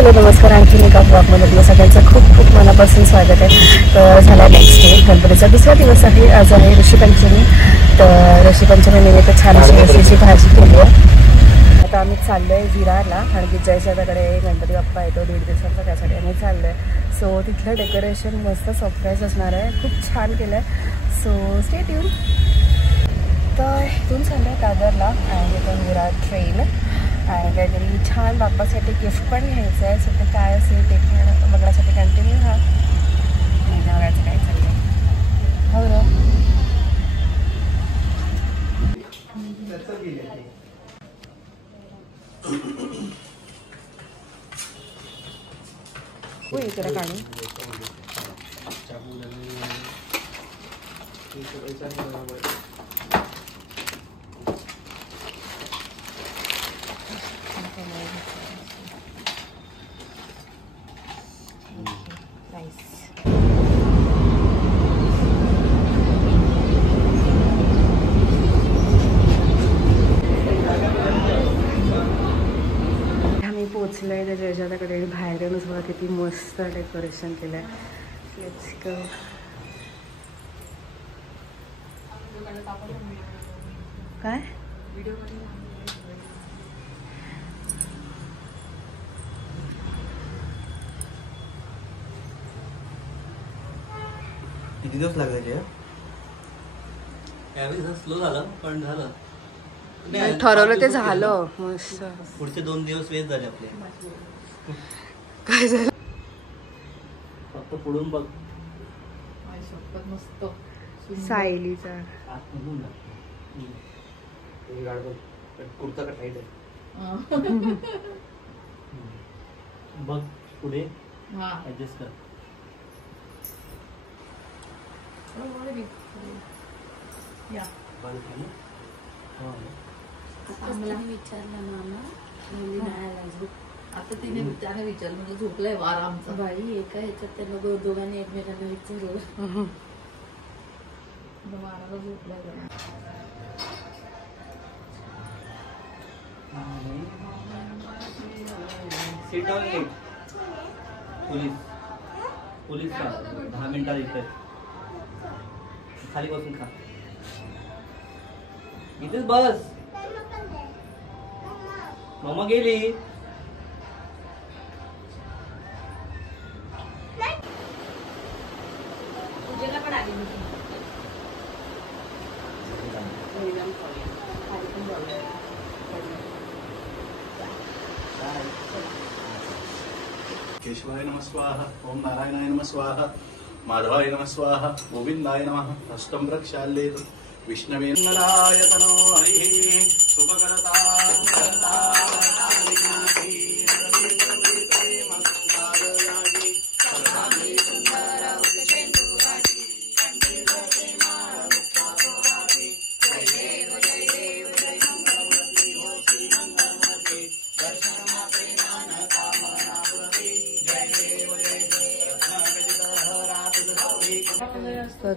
Hello नमस्कार. आणखी एका ब्लॉगमध्ये आपल्या सगळ्यांचं खूप खूप मनापासून स्वागत आहे. तर झाला नेक्स्ट डे, गणपतीचा दुसरा दिवस आहे. आज आहे ऋषीपंचमी. तर ऋषीपंचमी निमित्त छान अशी रशीची भाजी केली आहे. आता आम्ही चाललो आहे विरारला, आणि जयशदाकडे गणपती बाप्पा येतो 1.5 दिवसांचा, त्यासाठी आम्ही चाललो आहे. सो तिथलं डेकोरेशन मस्त सरप्राईज असणार आहे, खूप छान केलं आहे. So stay tune. तर इथून चाललं आहे दादरला, आणि इथून विरार ट्रेन, आणि काहीतरी छान बाप्पासाठी गिफ्ट पण घ्यायचं आहे. सो ते काय असेल ते पण बघण्यासाठी कंटिन्यू हा बघायचं काय चाललं आहे. हो ना, इकडे काढू पोचलं आहे. त्या जयजादाकडे बाहेरूनच बघा किती मस्त डेकोरेशन केलं आहे. Let's go. काय किती दिवस लागले? यावेळी स्लो झालं पण झालं. ठरवलं ते झालं मस्त. पुढचे 2 दिवस वेस्ट झाले आपले. काय झालं? फक्त पुढून बघ. मस्त सायलीचा कुर्ता का टाईट आहे. बघ पुढे ऍडजस्ट कर. विचारलं मामा आता तिने त्याने विचारलं म्हणजे झोपलाय वार आमचा बाई. एका ह्याच्यात त्यांना दोघांनी एकमेकांना विचारलं. वाराला झोपलाय बघा. सीट डाऊन नीट. पोलीस का 10 मिनिटात येतात. खाली बसून खा. इथेच बस. मम्मा गेली. केशवाय नमः स्वाहा. ओम नारायणाय नमः स्वाहा. माधवाय नमः स्वाहा. गोविंदाय नमः. हस्तं प्रक्षाल्येत. विष्णवे नरायतनो हरिः सुभगरता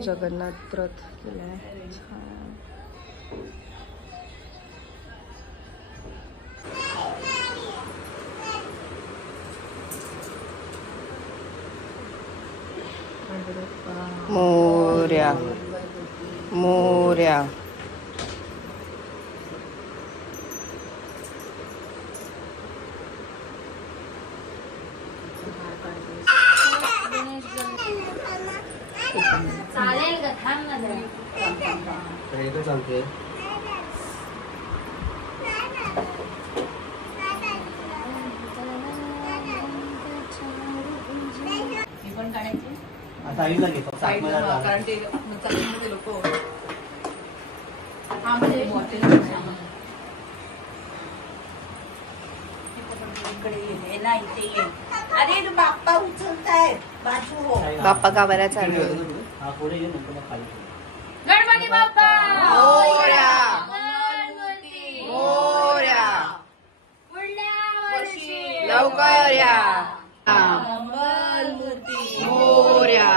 जगन्नाथ रथ केलाय छान. मोरया मोरया. चालेल का? थांब ना जरा. चालते. मी पण काढायची साईडला घे. कारण ते लोक हा म्हणजे अरे बाप्पा उचलताय बाजू हो. बाप्पा गावाला चालू. हा पुढे ये नंतर खाली. गणपती बाप्पा मोरया मंगलमूर्ती मोरया. पुढल्या वर्षी लवकर या. मंगलमूर्ती मोरया.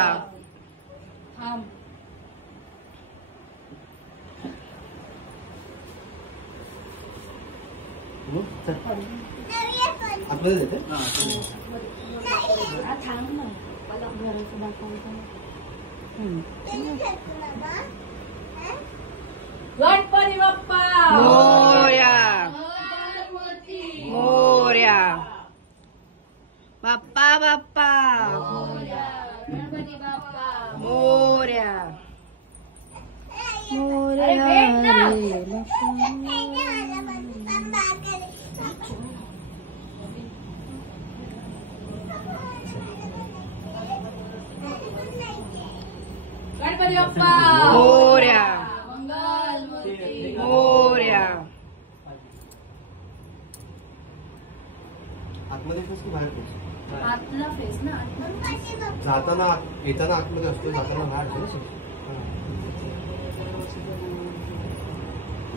आतमध्ये आतमध्ये देते. गणपती बाप्पा मोरया मोरया बाप्पा बाप्पा गणपती बाप्पा मोरया गणपती बाप्पा मोरया मंगलमूर्ती मोरया आतमध्ये फेस की बाहेर फेस? आतला फेस ना जाताना येताना आतमध्ये असतो, जाताना बाहेर असतो ना.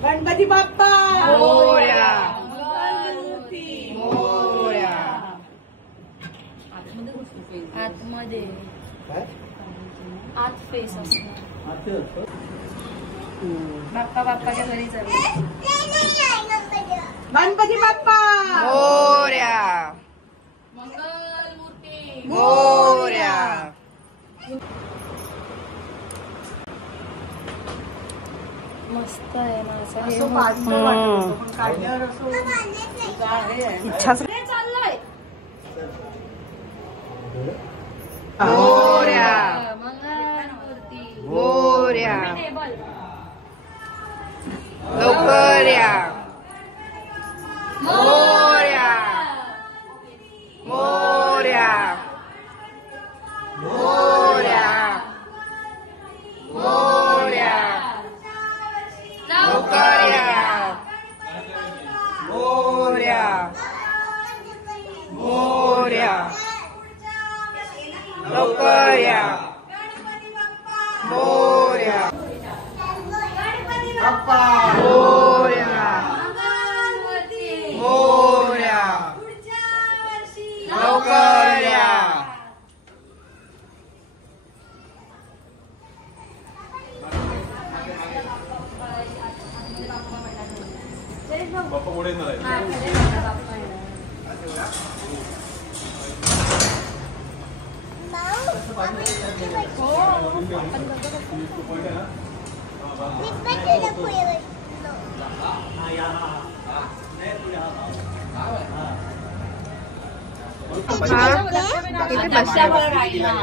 गणपती बाप्पा मोरया मंगलमूर्ती मोरया आतमध्ये काय? आत फेस असतो बाप्पा बाप्पाच्या घरी चालू गणपती बाप्पा मोरया मंगलमूर्ती मोरया मस्त आहे ना असं हे असं पाडलं वाटतं, पण काढल्यावर असं हे आहे. इच्छाच पुढे चाललोय मोरया मंगलमूर्ती मोरया टेबल लवकर या मोरया मोरया मोरया मोरया लवकर या मोरया मोरया लवकर या मोरया बाप्पा मोरया मंगलमूर्ती मोरया लवकर या बाप्पा पुढे येणार आहे.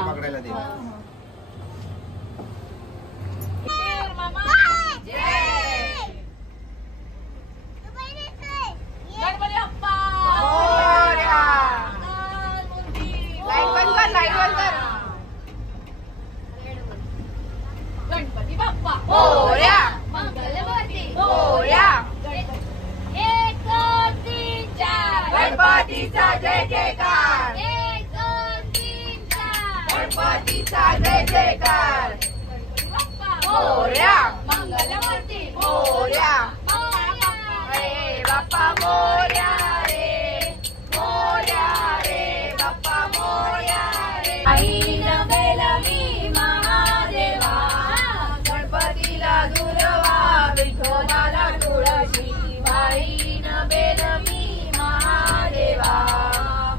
पकडायला दे. गणपती बाप्पा मोरया मंगलमूर्ती लाईट बंद कर लाईट बंद कर गणपती बाप्पा मोरया मंगलमूर्ती मोरया एक दोन तीन चार गणपतीचा जय जयकार एक दोन तीन चार गणपतीचा जय जयकार गणपती बाप्पा मोरया मंगलमूर्ती मोरया मोरया रे बाप्पा मोरया रे बाप्पा मोरया रे आई नवेलवी महादेवा गणपतीला दुर्वा विठोबाला तुळशी वाई नवेलमी महादेवा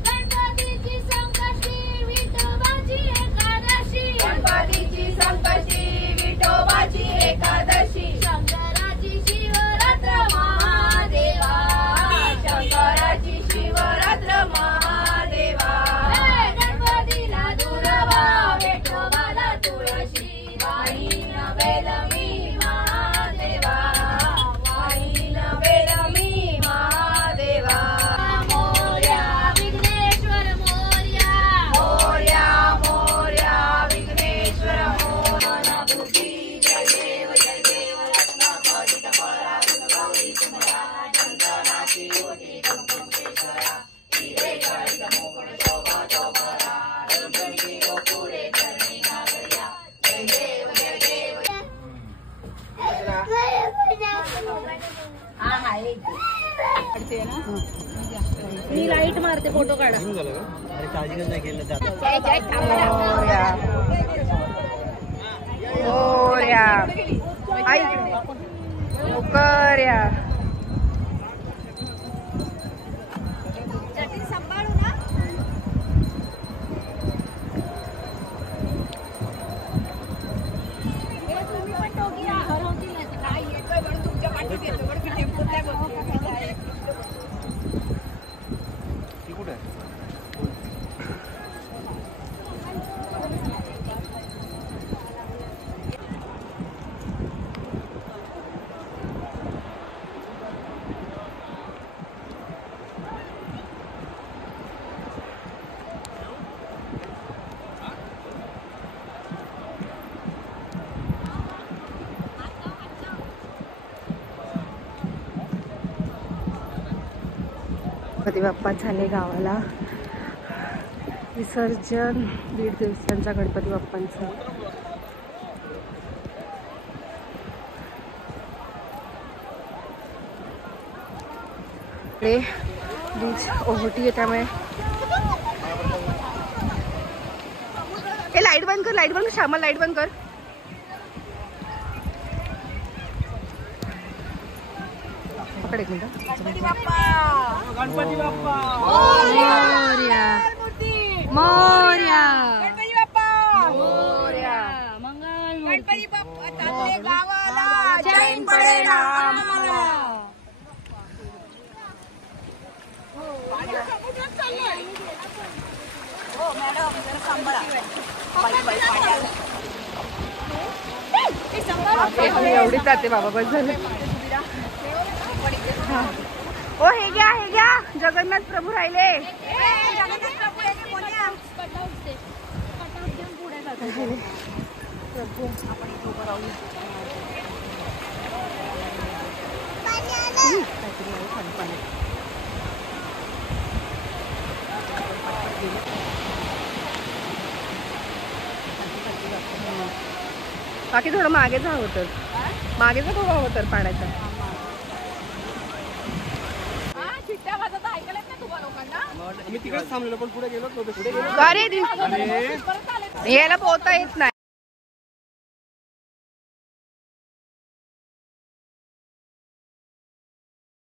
गणपतीची संकष्टी विठोबाची एकादशी गणपतीची संकष्टी विठोबाची एकादशी शंकराची शिवरात्र महादेवा शंकराची शिवरात्र महादेवा गणपतीला दुर्वा विठोबाला तुळशी वाई नवेलमी महादेवा वाई नवेलमी महादेवा मोरया विघ्नेश्वर मोरया मोरया मोरया विघ्नेश्वर मोरया बुद्धी जय देव रत्नाकरित पराक्रम गौरी कुमारा चंदनाची कोटी कुंकेश्वरा हिरे गणित मुकुट शोभा शोभरा रंगणी गोपुरे चरणी नागरिया जय देव जय देव मी लाईट मारते फोटो काढा मोरया मोरया ऐक लवकर या सांभाळ गणपती बाप्पा झाले गावाला विसर्जन 1.5 दिवसांच्या गणपती बाप्पांचं. बीच ओहोटी आहे त्यामुळे हे लाईट बंद कर श्यामल लाईट बंद कर. पकड एक मिनिट. गणपती बाप्पा मोरया मोरया गणपती बाप्पा मोरया मंगल गणपती बाप्पा ताते गावाला जैन पडेना आम्हाला. हो मॅडम जरा सांभाळा. एवढीच जाते बाबा बस झालं. ओ हे घ्या जगन्नाथ प्रभू राहिले. बाकी थोडं मागे जा हवं तर थोडं हवं तर पाण्याचं. मी तिकडेच थांबलेलो पण पुढे गेलो अरे यायला पोहता येत नाही.